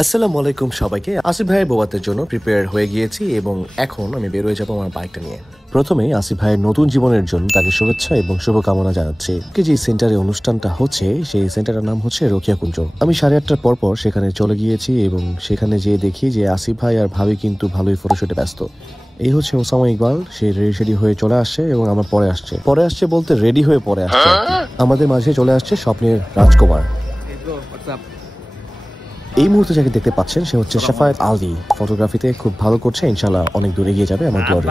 আসসালামু আলাইকুম সবাইকে। আসিফ ভাইয়ের বোবাতের জন্য প্রিপেয়ার হয়ে গিয়েছি এবং এখন আমি বের হয়ে যাবো আমার বাইকটা নিয়ে। প্রথমেই আসিফ ভাইয়ের নতুন জীবনের জন্য তাকে শুভেচ্ছা এবং শুভকামনা জানাচ্ছি। যে সেন্টারে অনুষ্ঠানটা হচ্ছে সেই সেন্টারের নাম হচ্ছে রোকিয়া কুঞ্জ। আমি 8:30টার পর সেখানে চলে গিয়েছি এবং সেখানে যেয়ে দেখি যে আসিফ ভাই আর ভাবি কিন্তু ভালোই ফটোশুটে ব্যস্ত। এই হচ্ছে ওসামা ইকবাল, সে রেডি হয়ে চলে আসছে এবং আমার পরে আসছে বলতে রেডি হয়ে পরে আসছে। আমাদের মাঝে চলে আসছে স্বপ্নের রাজকুমার। এই মুহূর্তে যাকে দেখতে পাচ্ছেন সে হচ্ছে শাফায়েত আলী। ফটোগ্রাফিতে খুব ভালো করছে, ইনশাআল্লাহ অনেক দূর এগিয়ে যাবে আমার দোয়া রইল।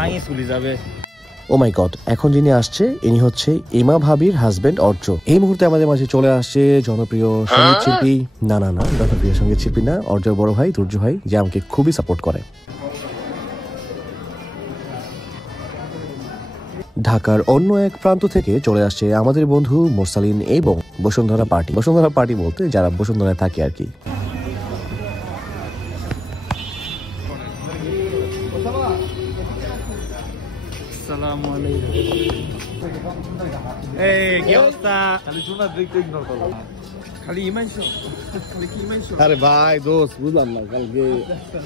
ও মাই গড, এখন যিনি আসছে ইনি হচ্ছে ইমা ভাবির হাজবেন্ড অর্জ। এই মুহূর্তে আমাদের মাঝে চলে আসছে জনপ্রিয় সঙ্গীত শিল্পী, না জনপ্রিয় সঙ্গীত শিল্পী না, অর্জর বড় ভাই তুর্য ভাই, যে আমাকে খুবই সাপোর্ট করে। ঢাকার অন্য এক প্রান্ত থেকে চলে আসছে আমাদের বন্ধু মোরসালিন এবং বসুন্ধরা পার্টি বলতে যারা বসুন্ধরায় থাকে আর কি। আরে ভাই দোস্ত বুঝলাম না, কালকে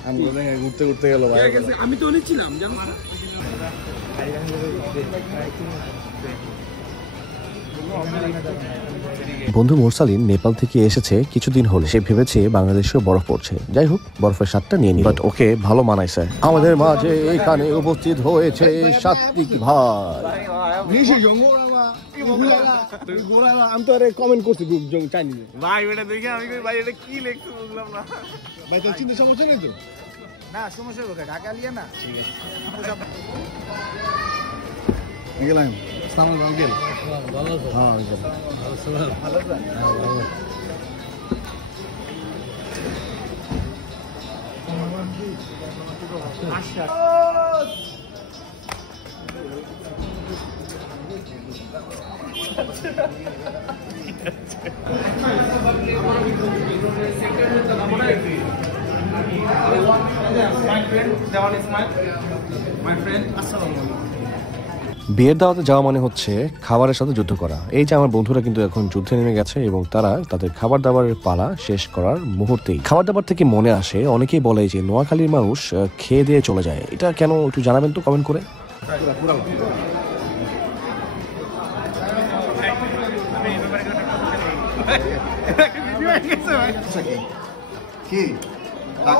আমি ঘুরতে গেল ভাই, আমি তো ছিলাম জানো না। বন্ধু মোরসালিন নেপাল থেকে এসেছে কিছুদিন হলো, সে ভেবেছে বাংলাদেশেও বরফ পড়ছে, যাই হোক বরফের স্বাদটা নিয়ে নি, বাট ওকে ভালো মানাইছে। আমাদের মাঝে এখানে উপস্থিত হয়েছে সাত্বিক ভাই। আমি তো আরে কমেন্ট করছি চাইনি ভাই, ওটা দেখে আমি ভাই এটা কি লিখতে বুঝলাম না ভাই। তোর চিন্তা সমস্যা নেই তো? না সমস্যা হবে, ঢাকা লিয়ে না। ঠিক আছে গেলাম। সালাম আঙ্কেল, ভালো আছো? হ্যাঁ ভালো স্যার। আচ্ছা বিয়ের দাওয়াতে যাওয়া মানে হচ্ছে খাবারের সাথে যুদ্ধ করা। এই যে আমার বন্ধুরা কিন্তু এখন যুদ্ধে নেমে গেছে এবং তারা তাদের খাবার দাবারের পালা শেষ করার মুহূর্তেই। খাবার দাবার থেকে মনে আসে, অনেকেই বলে যে নোয়াখালীর মানুষ খেয়ে দিয়ে চলে যায়, এটা কেন একটু জানাবেন তো কমেন্ট করে। কি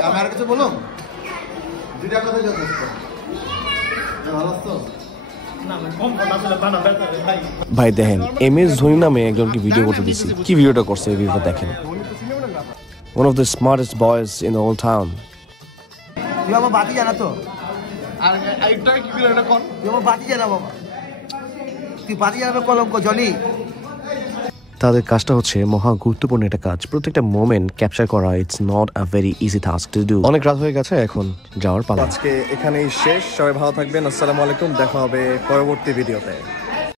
আমি আর কিছু বললাম? দুইটা কথা যথেষ্ট। ভালো তো ভাই দেখেন, MS ধোনি নামে একজনকে ভিডিও করতে দিচ্ছি, কি ভিডিওটা করছে এই ভিডিওটা দেখেন। One of the smartest boys in the whole town. তুই আমার বাতি জানা তো? আর আইটা কি বিল এটা কোন? তুই আমার বাতি জানা বাবা, তুই বাতি জানাবে কলঙ্ক জনি। তাদের কাজটা হচ্ছে মহা গুরুত্বপূর্ণ একটা কাজ, প্রত্যেকটা মোমেন্ট ক্যাপচার করা it's not a very easy task to do. অনেক রাত হয়ে গেছে, এখন যাওয়ার পালা। আজকে এখানেই শেষ, সবাই ভালো থাকবেন, আসসালামু আলাইকুম, দেখা হবে পরবর্তী ভিডিওতে।